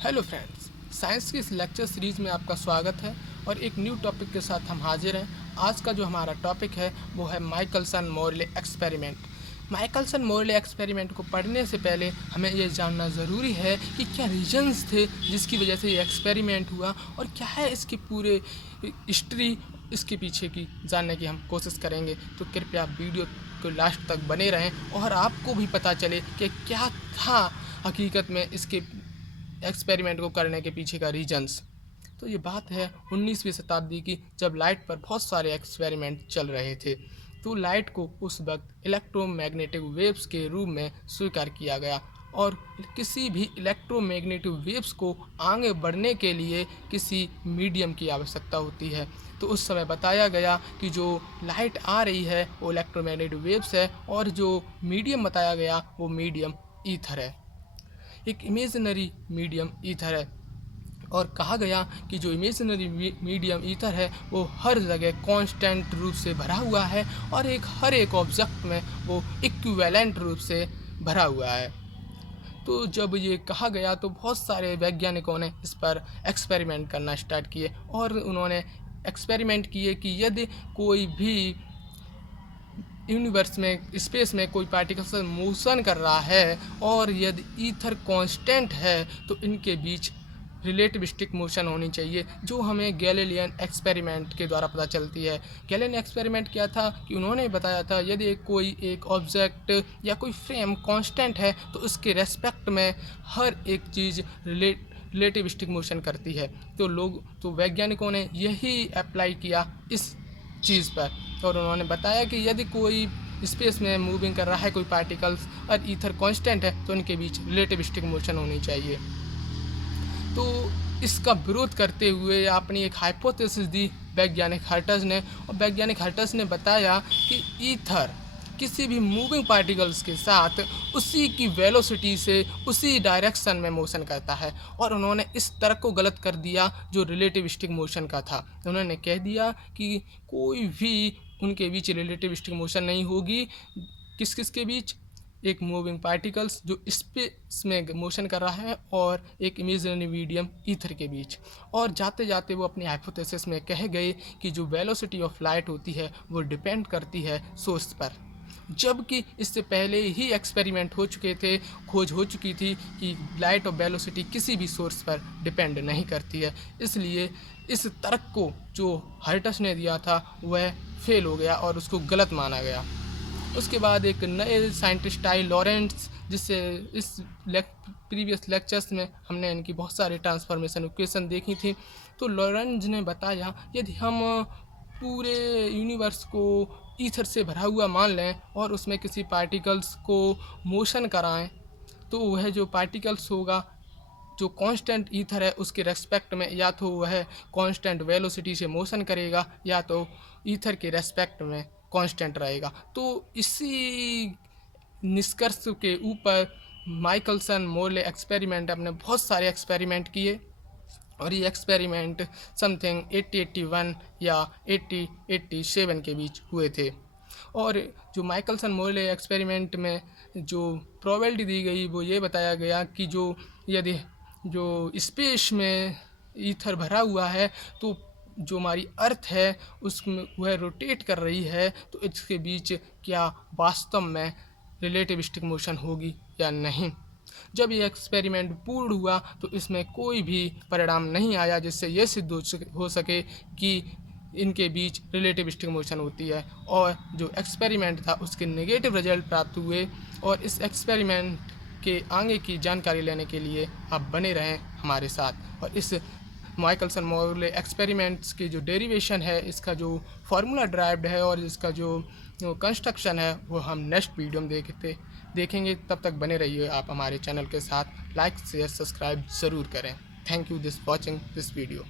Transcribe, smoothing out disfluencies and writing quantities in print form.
Hello friends, science की इस lecture series में आपका स्वागत है और एक न्यू टॉपिक के साथ हम हाजिर हैं। आज का जो हमारा टॉपिक है वो है Michelson Morley experiment. Michelson Morley experiment को पढ़ने से पहले हमें ये जानना ज़रूरी है कि क्या रीजंस थे जिसकी वजह से ये एक्सपेरिमेंट हुआ और क्या है इसकी पूरे हिस्ट्री, इसके पीछे की जानने की हम कोशिश करेंगे। तो कृपया वीडियो को लास्ट तक बने रहें और आपको भी पता चले कि क्या था हकीकत में इसके एक्सपेरिमेंट को करने के पीछे का रीजंस। तो ये बात है 19वीं शताब्दी की, जब लाइट पर बहुत सारे एक्सपेरिमेंट चल रहे थे। तो लाइट को उस वक्त इलेक्ट्रोमैग्नेटिक वेव्स के रूप में स्वीकार किया गया और किसी भी इलेक्ट्रोमैग्नेटिक वेव्स को आगे बढ़ने के लिए किसी मीडियम की आवश्यकता होती है। तो उस समय बताया गया कि जो लाइट आ रही है वो इलेक्ट्रोमैग्नेटिक वेव्स है और जो मीडियम बताया गया वो मीडियम ईथर है, एक इमेजिनरी मीडियम ईथर है। और कहा गया कि जो इमेजिनरी मीडियम ईथर है वो हर जगह कांस्टेंट रूप से भरा हुआ है और हर एक ऑब्जेक्ट में वो इक्विवेलेंट रूप से भरा हुआ है। तो जब ये कहा गया तो बहुत सारे वैज्ञानिकों ने इस पर एक्सपेरिमेंट करना स्टार्ट किए और उन्होंने एक्सपेरिमेंट किए कि यदि कोई भी यूनिवर्स में, स्पेस में कोई पार्टिकल्स मोशन कर रहा है और यदि ईथर कांस्टेंट है तो इनके बीच रिलेटिविस्टिक मोशन होनी चाहिए, जो हमें गैलीलियन एक्सपेरिमेंट के द्वारा पता चलती है। गैलीलियन एक्सपेरिमेंट क्या था कि उन्होंने बताया था यदि कोई एक ऑब्जेक्ट या कोई फ्रेम कांस्टेंट है तो उसके रेस्पेक्ट में हर एक चीज़ रिलेटिविस्टिक मोशन करती है। तो वैज्ञानिकों ने यही अप्लाई किया इस चीज़ पर और उन्होंने बताया कि यदि कोई स्पेस में मूविंग कर रहा है कोई पार्टिकल्स और ईथर कांस्टेंट है तो उनके बीच रिलेटिविस्टिक मोशन होनी चाहिए। तो इसका विरोध करते हुए अपनी एक हाइपोथेसिस दी वैज्ञानिक हर्ट्ज ने, और वैज्ञानिक हर्ट्ज ने बताया कि ईथर किसी भी मूविंग पार्टिकल्स के साथ उसी की वेलोसिटी से उसी डायरेक्शन में मोशन करता है। और उन्होंने इस तर्क को गलत कर दिया जो रिलेटिविस्टिक मोशन का था। उन्होंने कह दिया कि कोई भी उनके बीच रिलेटिविस्टिक मोशन नहीं होगी। किस किस के बीच? एक मूविंग पार्टिकल्स जो स्पेस में मोशन कर रहा है और एक इमेजिनरी मीडियम ईथर के बीच। और जाते जाते वो अपनी हाइपोथेसिस में कह गए कि जो वेलोसिटी ऑफ लाइट होती है वो डिपेंड करती है सोर्स पर, जबकि इससे पहले ही एक्सपेरिमेंट हो चुके थे, खोज हो चुकी थी कि लाइट और वेलोसिटी किसी भी सोर्स पर डिपेंड नहीं करती है। इसलिए इस तर्क को जो हर्ट्ज ने दिया था वह फेल हो गया और उसको गलत माना गया। उसके बाद एक नए साइंटिस्ट आए, लॉरेंट्ज, जिससे इस प्रीवियस लेक्चर्स में हमने इनकी बहुत सारे ट्रांसफॉर्मेशन इक्वेशन देखी थी। तो लॉरेंट्ज ने बताया यदि हम पूरे यूनिवर्स को ईथर से भरा हुआ मान लें और उसमें किसी पार्टिकल्स को मोशन कराएं तो वह जो पार्टिकल्स होगा जो कांस्टेंट ईथर है उसके रेस्पेक्ट में या तो वह कांस्टेंट वेलोसिटी से मोशन करेगा या तो ईथर के रेस्पेक्ट में कांस्टेंट रहेगा। तो इसी निष्कर्ष के ऊपर माइकलसन मोरले एक्सपेरिमेंट, अपने बहुत सारे एक्सपेरिमेंट किए और ये एक्सपेरिमेंट समथिंग 8081 या 8087 के बीच हुए थे। और जो माइकलसन मोरले एक्सपेरिमेंट में जो प्रोबेबिलिटी दी गई वो ये बताया गया कि यदि जो स्पेस में ईथर भरा हुआ है तो जो हमारी अर्थ है उसमें वह रोटेट कर रही है, तो इसके बीच क्या वास्तव में रिलेटिविस्टिक मोशन होगी या नहीं। जब ये एक्सपेरिमेंट पूर्ण हुआ तो इसमें कोई भी परिणाम नहीं आया जिससे ये सिद्ध हो सके कि इनके बीच रिलेटिविस्टिक मोशन होती है, और जो एक्सपेरिमेंट था उसके नेगेटिव रिजल्ट प्राप्त हुए। और इस एक्सपेरिमेंट के आगे की जानकारी लेने के लिए आप बने रहें हमारे साथ। और इस माइकलसन मोरले एक्सपेरिमेंट्स की जो डेरिवेशन है, इसका जो फार्मूला ड्राइव्ड है और इसका जो कंस्ट्रक्शन है वो हम नेक्स्ट वीडियो में देखेंगे। तब तक बने रहिए आप हमारे चैनल के साथ। लाइक शेयर सब्सक्राइब ज़रूर करें। Thank you this watching this video.